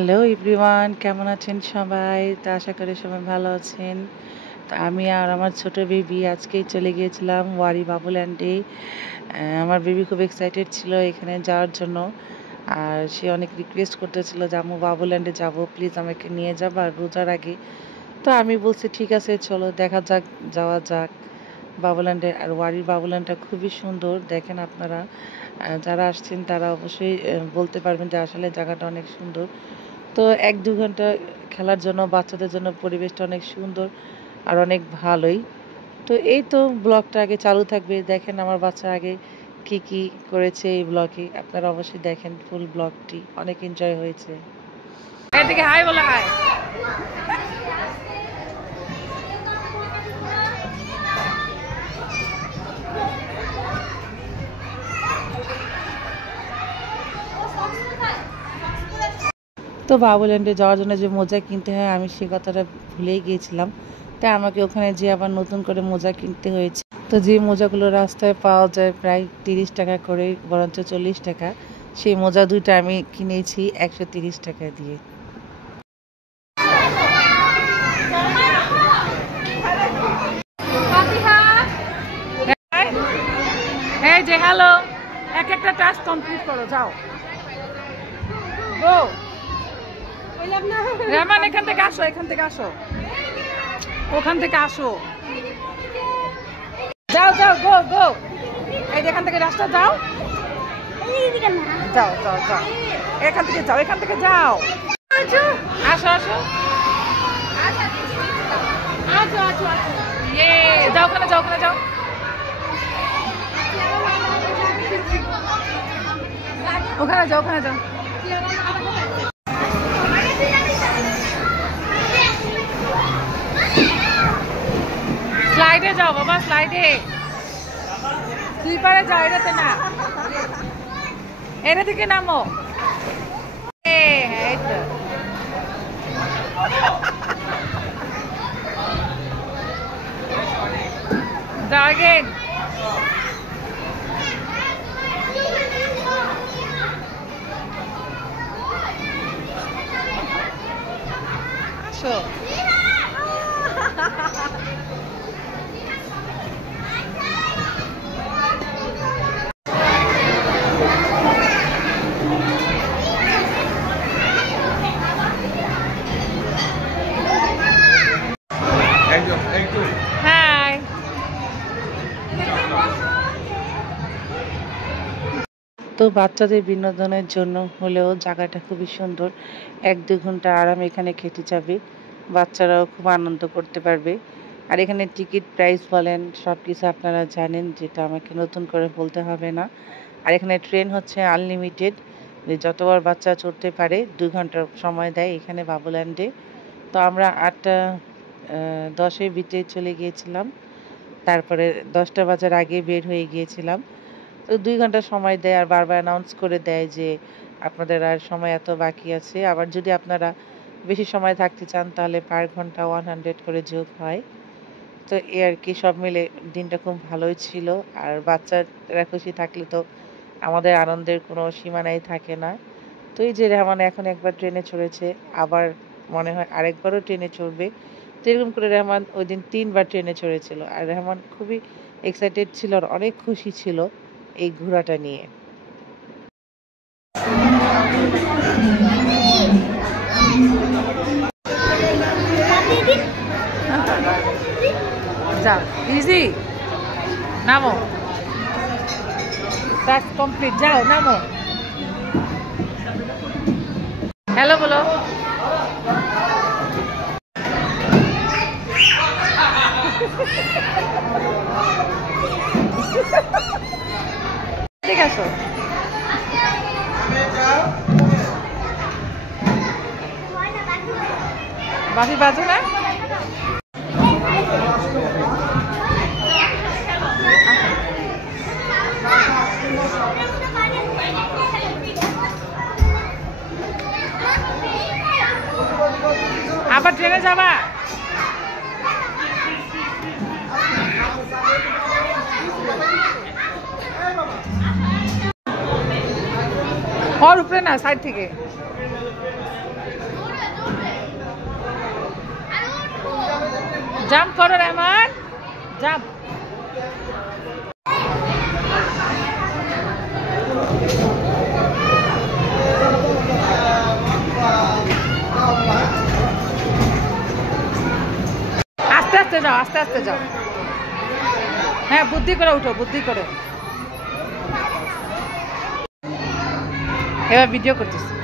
Hello everyone, কেমন আছেন সবাই? তো আশা করি সবাই ভালো আছেন। তো আমি আর আমার ছোট বেবি আজকেই চলে গিয়েছিলাম ওয়ারি বাবুল্যান্ডে। আমার বেবি খুব এক্সাইটেড ছিল এখানে যাওয়ার জন্য, আর সে অনেক রিকোয়েস্ট করতেছিল যে আম্মু বাবুল্যান্ডে যাব, প্লিজ আমাকে নিয়ে যাবো আর রোজার আগে। তো আমি বলছি ঠিক আছে চলো দেখা যাক, যাওয়া যাক বাবুল্যান্ডে। আর ওয়ারির বাবুল্যান্ডটা খুবই সুন্দর, দেখেন আপনারা যারা আসছেন তারা অবশ্যই বলতে পারবেন যে আসলে জায়গাটা অনেক সুন্দর। তো 1-2 ঘন্টা খেলার জন্য বাচ্চাদের জন্য পরিবেশটা অনেক সুন্দর আর অনেক ভালোই। তো এই তো ব্লগটা আগে চালু থাকবে, দেখেন আমার বাচ্চা আগে কি কি করেছে এই ব্লগে, আপনারা অবশ্যই দেখেন ফুল ব্লগটি, অনেক এনজয় হয়েছে। এদিকে হাই বলো, হাই। তো বাবুল্যান্ডে যাওয়ার জন্য যে মোজা কিনতে হয় আমি সে কথাটা ভুলেই গিয়েছিলাম, তাই আমাকে ওখানে যেয়ে আবার নতুন করে মোজা কিনতে হয়েছে। তো যে মোজাগুলো রাস্তায় পাওয়া যায় প্রায় 30 টাকা করে, বরঞ্চ 40 টাকা, সেই মোজা দুইটা আমি কিনেছি 130 টাকা দিয়ে। এই যে হ্যালো, একটা টাস্ক কমপ্লিট করো, যাও গো। রেহমান এখান থেকে আসো, এখান থেকে আসো, ওখান থেকে আসো, যাও যাও, গো গো, এই এখান থেকে রাস্তা যাও, যাও যাও যাও, এখান থেকে যাও, এখান থেকে যাও, আসো আসো, যাও ওখানে, যাও ওখানে, যাও ওখানে, যাও ওখানে, যাও স্লাইডে যাও বাবা, স্লাইডে, স্লিপারে যাও, এটাতে না, এটা থেকে নামো। এই তো যাও, আগেন আসো। হাই। তো বাচ্চাদের বিনোদনের জন্য হলেও জায়গাটা খুবই সুন্দর, 1-2 ঘন্টা আরাম এখানে কেটে যাবে, বাচ্চারাও খুব আনন্দ করতে পারবে। আর এখানে টিকিট প্রাইস বলেন সব কিছু আপনারা জানেন, যেটা আমাকে নতুন করে বলতে হবে না। আর এখানে ট্রেন হচ্ছে আনলিমিটেড, যতবার বাচ্চা চড়তে পারে, 2 ঘন্টার সময় দেয় এখানে বাবুল্যান্ডে। তো আমরা 8:10 বিটে চলে গিয়েছিলাম, তারপরে 10টা বাজার আগে বের হয়ে গিয়েছিলাম। তো 2 ঘন্টা সময় দেয়, আর বারবার অ্যানাউন্স করে দেয় যে আপনাদের আর সময় এত বাকি আছে। আবার যদি আপনারা বেশি সময় থাকতে চান তাহলে পার ঘন্টা 100 করে যোগ হয়। তো এই আর কি, সব মিলে দিনটা খুব ভালোই ছিল। আর বাচ্চারা খুশি থাকলে তো আমাদের আনন্দের কোনো সীমানাই থাকে না। তো এই যে রেহমান এখন একবার ট্রেনে চড়েছে, আবার মনে হয় আরেকবারও ট্রেনে চড়বে। তো এরকম করে রেহমান ওই দিন 3 বার ট্রেনে চড়েছিল, আর রেহমান খুবই এক্সাইটেড ছিল আর অনেক খুশি ছিল এই ঘোরাটা নিয়ে। যাও, ইজি, নামো, টাস্ক কমপ্লিট, যাও নামো, হ্যালো বলো। ঠিক আছে, বাকি বাজে না, আবার ট্রেনে যাবা? और ऊपर ना साइड থেকে জাম্প করো রেহমান, জাম্প। আস্তে আস্তে যাও, আস্তে আস্তে যাও। হ্যাঁ, বুদ্ধি করে উঠো, বুদ্ধি করে। এবার ভিডিও করতেছি।